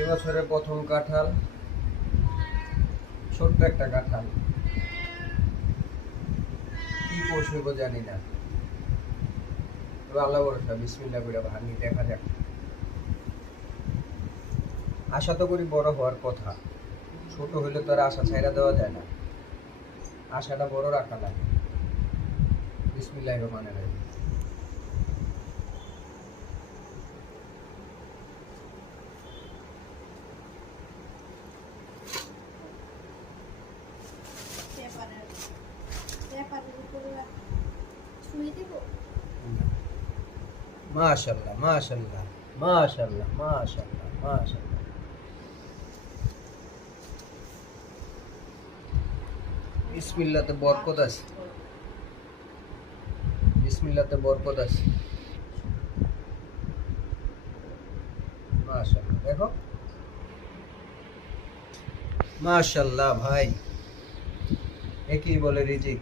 এবছরের প্রথম কাঁঠাল, ছোট্ট একটা কাঁঠাল, কি পৌঁছব জানি না। আল্লাহ ভরসা, বিসমিল্লাহ করে ভাঙি, দেখা যাক। আশা তো করি বড় হওয়ার কথা, ছোট হইলে তো আর আশা ছাইড়া দেওয়া যায় না, আশাটা বড় রাখা লাগে। বিসমিল্লাহির রহমানির রহিম। মাশাআল্লাহ মাশাআল্লাহ মাশাআল্লাহ মাশাআল্লাহ মাশাআল্লাহ। বিসমিল্লাহতে বরকত আছে, বিসমিল্লাহতে বরকত আছে। মাশাআল্লাহ, দেখো মাশাআল্লাহ ভাই, একই বলে রিজিক।